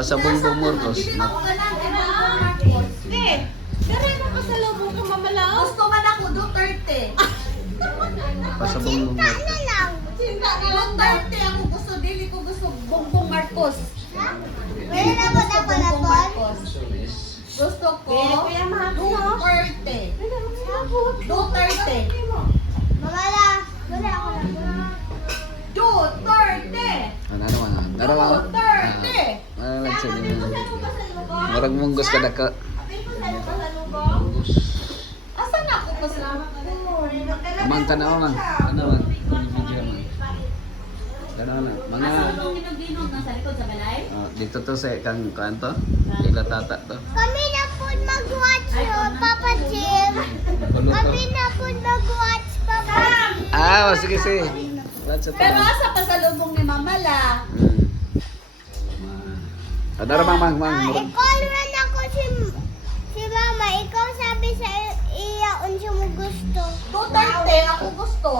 Pasabong Marcos. Pero ano ka sa lubong ka mamalaw? Gusto man ako, Duterte. Pasabong Marcos. Sinta na lang Duterte. Ako gusto, dili ko gusto Bongbong Marcos. Meron na ba na Bongbong Marcos. Gusto ko, Kuya Marcos. Duterte. Duterte. Mamala. Wala ako na. Duterte. Ano naman? Duterte. Marag munggos ka daka. Asan ako pasalamat ko? Amang ka na man. Ano man? Video man. Gano'n na. Mga Nung dinog-dinog nasa likod sa balay? dito to sa kang kanto. Ila tata to. Kami na po mag-watch, Papa Jim. Kulo to. Kami na po mag-watch, Papa Jim. Ah, sige sige. That's it. Pero asa pa sa lubong ni Mama La? Ada mang. I-call rin ako si Mama. Ikaw sabi sa iya unsa mo gusto. Duterte, ako gusto.